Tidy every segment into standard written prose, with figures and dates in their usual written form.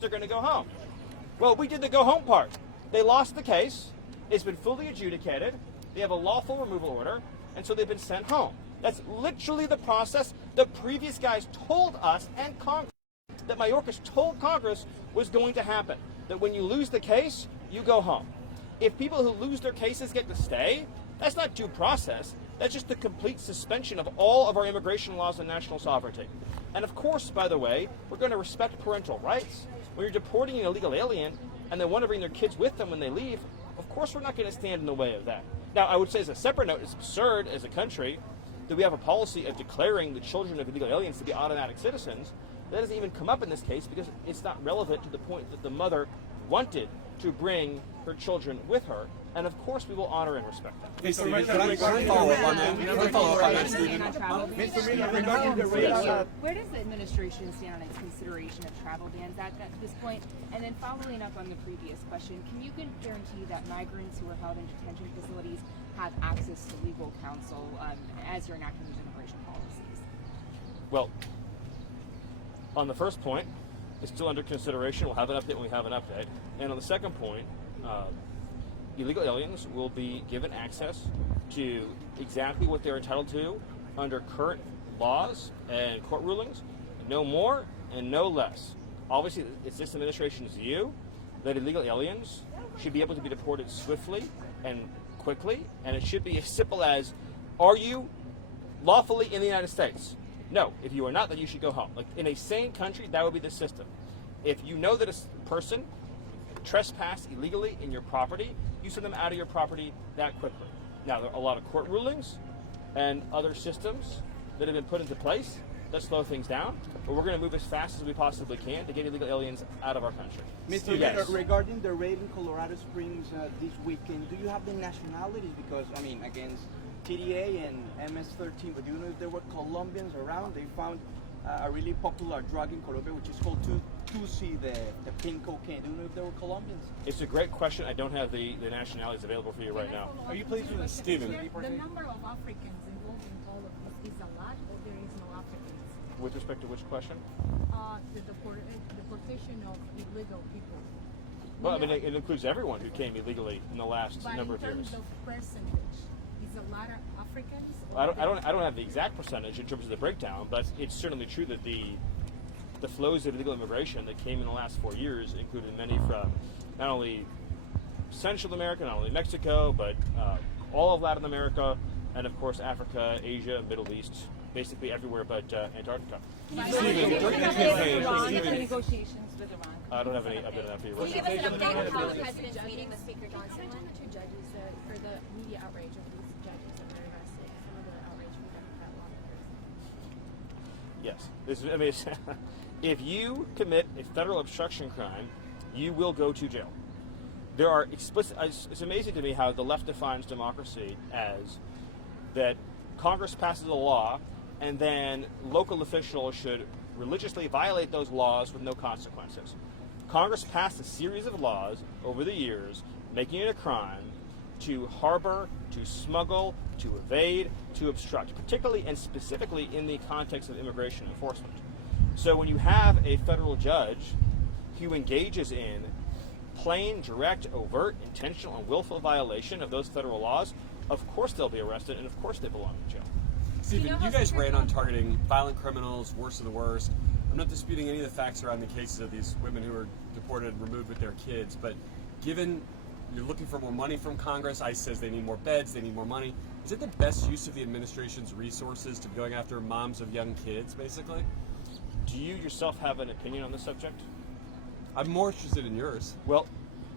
they're going to go home. Well, we did the go home part. They lost the case. It's been fully adjudicated. They have a lawful removal order, and so they've been sent home. That's literally the process the previous guys told us and Congress, that Mayorkas told Congress was going to happen. That when you lose the case, you go home. If people who lose their cases get to stay, that's not due process. That's just the complete suspension of all of our immigration laws and national sovereignty. And of course, by the way, we're going to respect parental rights. When you're deporting an illegal alien and they want to bring their kids with them when they leave, of course we're not going to stand in the way of that. Now, I would say as a separate note, it's absurd as a country that we have a policy of declaring the children of illegal aliens to be automatic citizens. That doesn't even come up in this case because it's not relevant to the point that the mother wanted to bring her children with her. And of course we will honor and respect that. Hey, Stephen, can I follow up on that? Where does the administration stand on its consideration of travel bans at this point? And then following up on the previous question, can you guarantee that migrants who are held in detention facilities have access to legal counsel as you're enacting these immigration policies? Well, on the first point, it's still under consideration. We'll have an update when we have an update. And on the second point, illegal aliens will be given access to exactly what they're entitled to under current laws and court rulings, no more and no less. Obviously, it's this administration's view that illegal aliens should be able to be deported swiftly and quickly, and it should be as simple as, are you lawfully in the United States? No. If you are not, then you should go home. Like in a sane country, that would be the system. If you know that a person trespassed illegally in your property, you send them out of your property that quickly. Now, there are a lot of court rulings and other systems that have been put into place that slow things down, but we're going to move as fast as we possibly can to get illegal aliens out of our country. Mr. Yes. Regarding the raid in Colorado Springs this weekend, do you have the nationalities? Because, I mean, against TDA and MS-13, but do you know if there were Colombians around? They found a really popular drug in Colombia, which is called 2C, the pink cocaine. Do you know if there were Colombians? It's a great question. I don't have the nationalities available for you right now. Are you pleased with Stephen? The number of Africans involved in all of this is a lot, or there is no Africans? With respect to which question? The deportation of illegal people. Well, I mean, it includes everyone who came illegally in the last number of years. But in terms of percentage, is a lot of Africans? I don't have the exact percentage in terms of the breakdown, but it's certainly true that the flows of illegal immigration that came in the last 4 years included many from not only Central America, not only Mexico, but all of Latin America, and of course Africa, Asia, Middle East, basically everywhere but Antarctica. Stephen, during the campaign, Negotiations with Iran. I don't have any update enough for you. Can you give us an update on how the president's meeting with Speaker Johnson went? The two judges for the media outrage of these judges that were arrested. Some of the outrage we haven't had long. Yes. If you commit a federal obstruction crime, you will go to jail. There are explicit. It's amazing to me how the left defines democracy as that Congress passes a law and then local officials should religiously violate those laws with no consequences. Congress passed a series of laws over the years making it a crime to harbor, to smuggle, to evade, to obstruct, particularly and specifically in the context of immigration enforcement. So when you have a federal judge who engages in plain, direct, overt, intentional, and willful violation of those federal laws, of course they'll be arrested and of course they belong in jail. Stephen, you guys ran on targeting violent criminals, worst of the worst. I'm not disputing any of the facts around the cases of these women who were deported and removed with their kids, but given you're looking for more money from Congress, ICE says they need more beds, they need more money. Is it the best use of the administration's resources to be going after moms of young kids, basically? Do you yourself have an opinion on the subject? I'm more interested in yours. Well,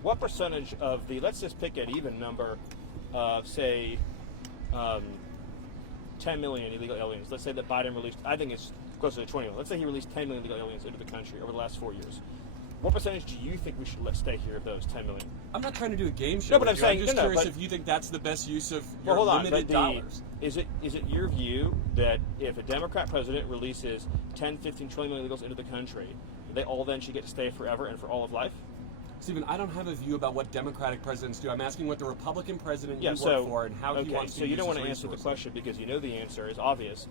what percentage of the, let's just pick an even number of, say, 10 million illegal aliens. Let's say that Biden released, I think it's closer to 20 million. Let's say he released 10 million illegal aliens into the country over the last 4 years. What percentage do you think we should let stay here of those 10 million? I'm not trying to do a game show. No, but I'm saying, I'm just curious if you think that's the best use of your limited dollars. Is it your view that if a Democrat president releases 10, 15, 20 million illegals into the country, they all then should get to stay forever and for all of life? Stephen, I don't have a view about what Democratic presidents do. I'm asking what the Republican president you work for and how he wants to use his resources. So you don't want to answer the question because you know the answer is obvious.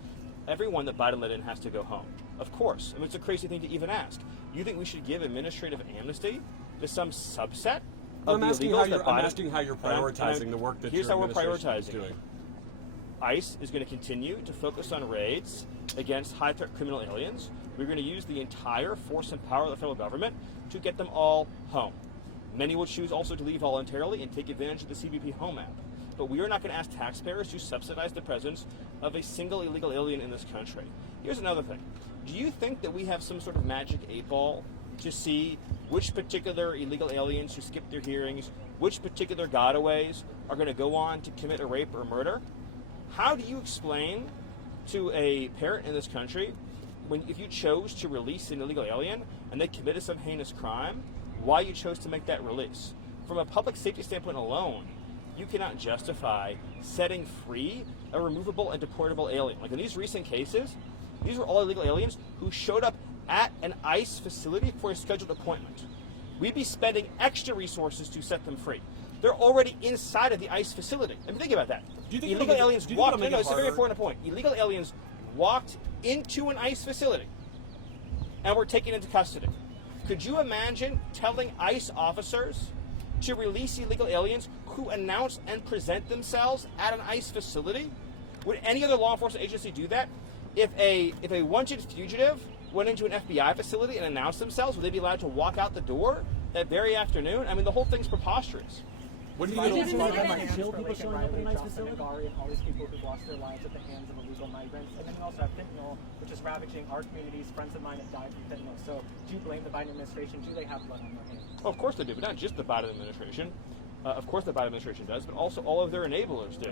everyone that Biden let in has to go home. Of course. I mean, it's a crazy thing to even ask. You think we should give administrative amnesty to some subset of the illegals that Biden... I'm asking how you're prioritizing the work that here's your how we're administration is prioritizing. doing. ICE is going to continue to focus on raids against high-threat criminal aliens. We're going to use the entire force and power of the federal government to get them all home. Many will choose also to leave voluntarily and take advantage of the CBP Home app. But we are not going to ask taxpayers to subsidize the presence of a single illegal alien in this country. Here's another thing. Do you think that we have some sort of magic 8-ball to see which particular illegal aliens who skip their hearings, which particular gotaways are going to go on to commit a rape or murder? How do you explain to a parent in this country if you chose to release an illegal alien and they committed some heinous crime, why you chose to make that release? From a public safety standpoint alone, you cannot justify setting free a removable and deportable alien. Like in these recent cases, these were all illegal aliens who showed up at an ICE facility for a scheduled appointment. We'd be spending extra resources to set them free. They're already inside of the ICE facility. I mean, think about that. Illegal aliens walked. No, it's a very important point. Illegal aliens walked into an ICE facility and were taken into custody. Could you imagine telling ICE officers to release illegal aliens who announce and present themselves at an ICE facility? Would any other law enforcement agency do that? If a wanted fugitive went into an FBI facility and announced themselves, would they be allowed to walk out the door that very afternoon? I mean, the whole thing's preposterous. What do you People People showing up in a nice facility. And all these people who've lost their lives at the hands of illegal migrants. And then you also have fentanyl, which is ravaging our communities. Friends of mine have died from fentanyl. So do you blame the Biden administration? Do they have blood on their hands? Well, of course they do, but not just the Biden administration. Of course the Biden administration does, but also all of their enablers do.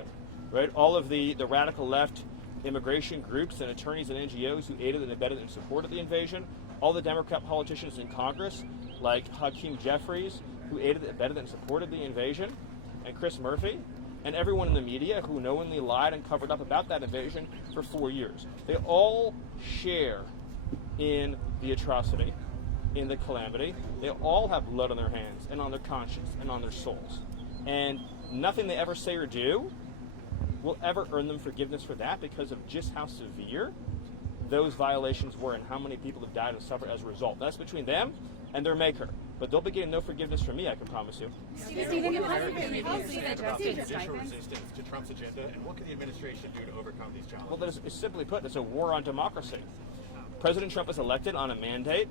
Right? All of the radical left immigration groups and attorneys and NGOs who aided and abetted and supported the invasion. All the Democrat politicians in Congress, like Hakeem Jeffries, who aided, abetted, and supported the invasion, and Chris Murphy, and everyone in the media who knowingly lied and covered up about that invasion for 4 years. They all share in the atrocity, in the calamity. They all have blood on their hands and on their conscience and on their souls. And nothing they ever say or do will ever earn them forgiveness for that because of just how severe those violations were and how many people have died and suffered as a result. That's between them and their maker. But they'll be getting no forgiveness from me, I can promise you. Stephen, Is judicial resistance to Trump's agenda, and what can the administration do to overcome these challenges? Well, it's simply put, it's a war on democracy. President Trump was elected on a mandate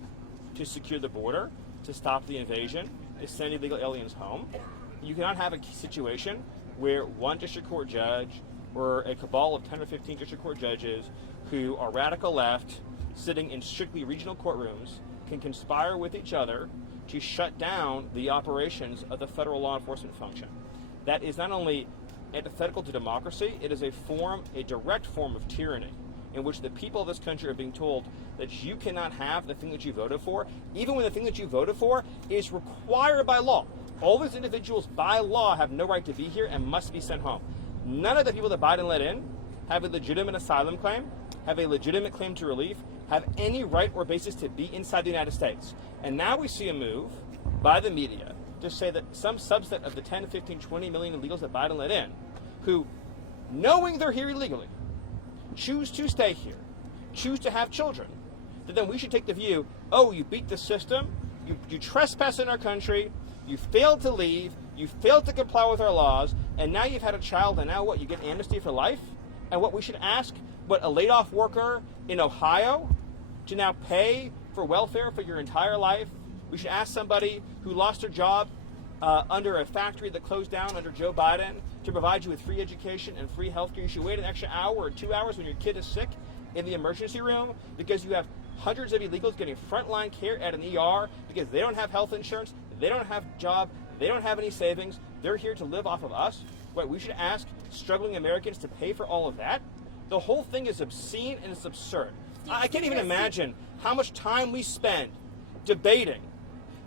to secure the border, to stop the invasion, to send illegal aliens home. You cannot have a situation where one district court judge or a cabal of 10 or 15 district court judges who are radical left, sitting in strictly regional courtrooms, can conspire with each other to shut down the operations of the federal law enforcement function. That is not only antithetical to democracy, it is a direct form of tyranny in which the people of this country are being told that you cannot have the thing that you voted for, even when the thing that you voted for is required by law. All those individuals by law have no right to be here and must be sent home. None of the people that Biden let in have a legitimate asylum claim, have a legitimate claim to relief, have any right or basis to be inside the United States. And now we see a move by the media to say that some subset of the 10, 15, 20 million illegals that Biden let in, who, knowing they're here illegally, choose to stay here, choose to have children, that then we should take the view, oh, you beat the system, you trespass in our country, you failed to leave, you failed to comply with our laws, and now you've had a child, and now what, you get amnesty for life? And what we should ask, what, a laid-off worker in Ohio to now pay for welfare for your entire life? We should ask somebody who lost their job under a factory that closed down under Joe Biden to provide you with free education and free health care. You should wait an extra hour or 2 hours when your kid is sick in the emergency room because you have hundreds of illegals getting frontline care at an ER because they don't have health insurance, they don't have a job, they don't have any savings, they're here to live off of us. What, we should ask struggling Americans to pay for all of that? The whole thing is obscene and it's absurd. I can't even imagine how much time we spend debating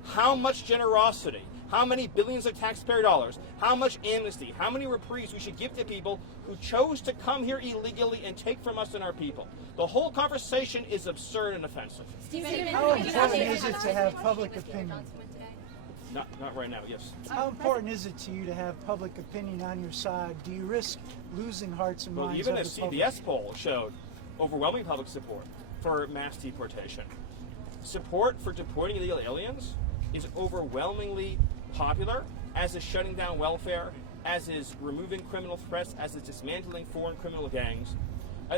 how much generosity, how many billions of taxpayer dollars, how much amnesty, how many reprieves we should give to people who chose to come here illegally and take from us and our people. The whole conversation is absurd and offensive. How important is it to have public opinion? Not right now, yes. How important is it to you to have public opinion on your side? Do you risk losing hearts and minds Well, even of a the public? CBS poll showed overwhelming public support for mass deportation. Support for deporting illegal aliens is overwhelmingly popular, as is shutting down welfare, as is removing criminal threats, as is dismantling foreign criminal gangs.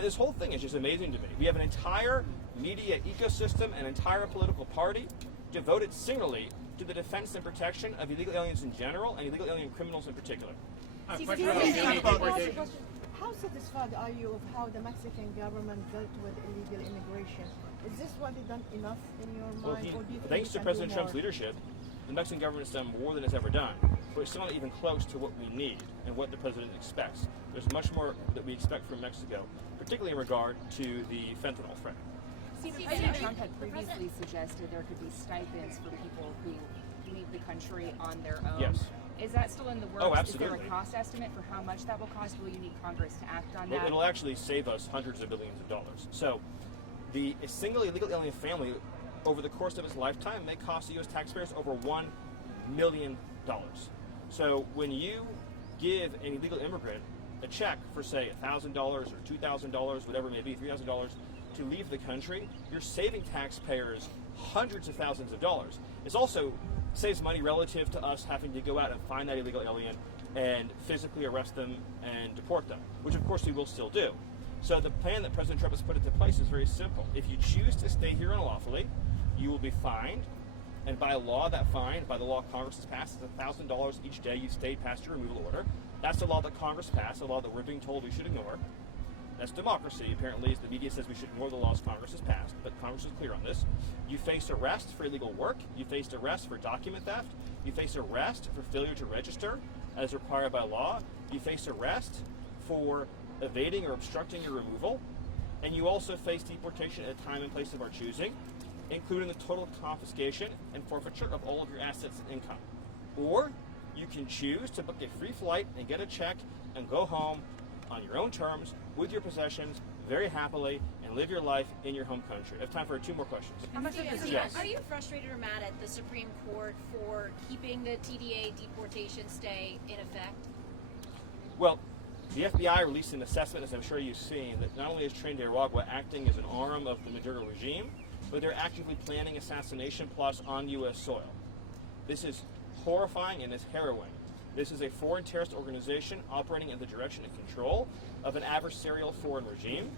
This whole thing is just amazing to me. We have an entire media ecosystem, an entire political party devoted singularly to the defense and protection of illegal aliens in general and illegal alien criminals in particular. How satisfied are you of how the Mexican government dealt with illegal immigration? Is this what they've done enough in your mind? Or do you think Thanks to they can do President Trump's more? leadership, the Mexican government has done more than it's ever done. But it's still not even close to what we need and what the president expects. There's much more that we expect from Mexico, particularly in regard to the fentanyl threat. President Trump had previously suggested there could be stipends for people who leave the country on their own. Yes. Is that still in the works? Oh, absolutely. Is there a cost estimate for how much that will cost? Will you need Congress to act on Well, that? it'll actually save us hundreds of billions of dollars. So, a single illegal alien family, over the course of its lifetime, may cost the U.S. taxpayers over $1 million. So, when you give an illegal immigrant a check for, say, $1,000 or $2,000, whatever it may be, $3,000, to leave the country, you're saving taxpayers hundreds of thousands of dollars. It also saves money relative to us having to go out and find that illegal alien and physically arrest them and deport them, which of course we will still do. So the plan that President Trump has put into place is very simple. If you choose to stay here unlawfully, you will be fined, and by law, that fine, by the law Congress has passed, is $1,000 each day you stayed past your removal order. That's the law that Congress passed, a law that we're being told we should ignore. That's democracy. Apparently, as the media says, we should ignore the laws Congress has passed, but Congress is clear on this. You face arrest for illegal work. You face arrest for document theft. You face arrest for failure to register, as required by law. You face arrest for evading or obstructing your removal. And you also face deportation at a time and place of our choosing, including the total confiscation and forfeiture of all of your assets and income. Or you can choose to book a free flight and get a check and go home on your own terms, with your possessions, very happily, and live your life in your home country. I have time for 2 more questions. Yes. Are you frustrated or mad at the Supreme Court for keeping the TDA deportation stay in effect? Well, the FBI released an assessment, as I'm sure you've seen, that not only is Tren de Aragua acting as an arm of the Maduro regime, but they're actively planning assassination plots on U.S. soil. This is horrifying and it's harrowing. This is a foreign terrorist organization operating in the direction and control of an adversarial foreign regime,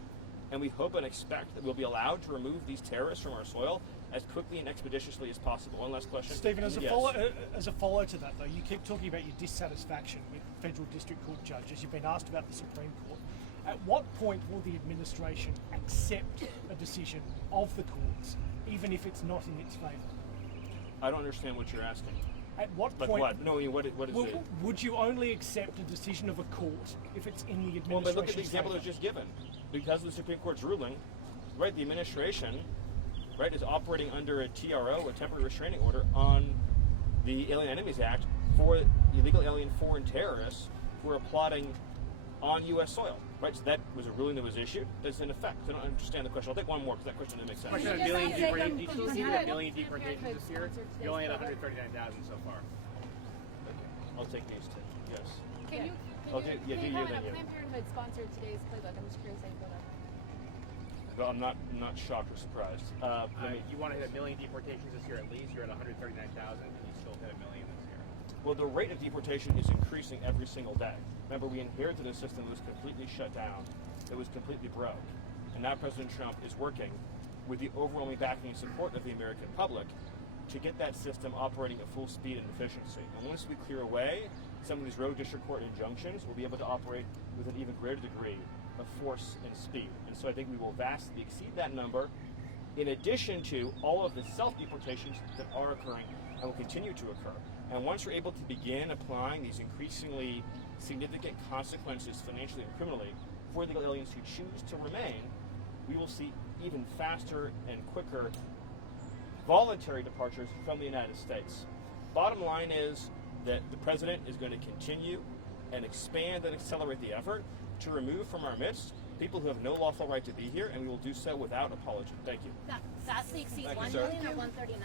and we hope and expect that we'll be allowed to remove these terrorists from our soil as quickly and expeditiously as possible. One last question. Stephen, as a Yes. follow to that, though, you keep talking about your dissatisfaction with federal district court judges. You've been asked about the Supreme Court. At what point will the administration accept a decision of the courts, even if it's not in its favour? I don't understand what you're asking. At what Like point? what? No, I mean, what is it? Would you only accept a decision of a court if it's in the administration's Well, but look at the example that favour? was just given. Because of the Supreme Court's ruling, right, the administration, right, is operating under a TRO, a temporary restraining order, on the Alien Enemies Act for illegal alien foreign terrorists who are plotting on U.S. soil, right? So that was a ruling that was issued that's in effect. I don't understand the question. I'll take one more because that question didn't make sense. Question: a million deportations this year. You only had 139,000 so far. Okay. I'll take these 2. Yes. Can you Okay, yeah, do you, comment then on you. Planned Parenthood sponsored today's playbook? I'm just curious how you feel about that. Well, I'm not shocked or surprised. You want to hit a million deportations this year at least. You're at 139,000, and you still hit a million this year. Well, the rate of deportation is increasing every single day. Remember, we inherited a system that was completely shut down, that was completely broke. And now President Trump is working with the overwhelming backing and support of the American public to get that system operating at full speed and efficiency. And once we clear away some of these rogue district court injunctions, we'll be able to operate with an even greater degree of force and speed. And so I think we will vastly exceed that number, in addition to all of the self-deportations that are occurring and will continue to occur. And once we're able to begin applying these increasingly significant consequences financially and criminally for illegal aliens who choose to remain, we will see even faster and quicker voluntary departures from the United States. Bottom line is that the president is going to continue and expand and accelerate the effort to remove from our midst people who have no lawful right to be here, and we will do so without apology. Thank you. That vastly exceeds Thank you, 1 sir. million or 139.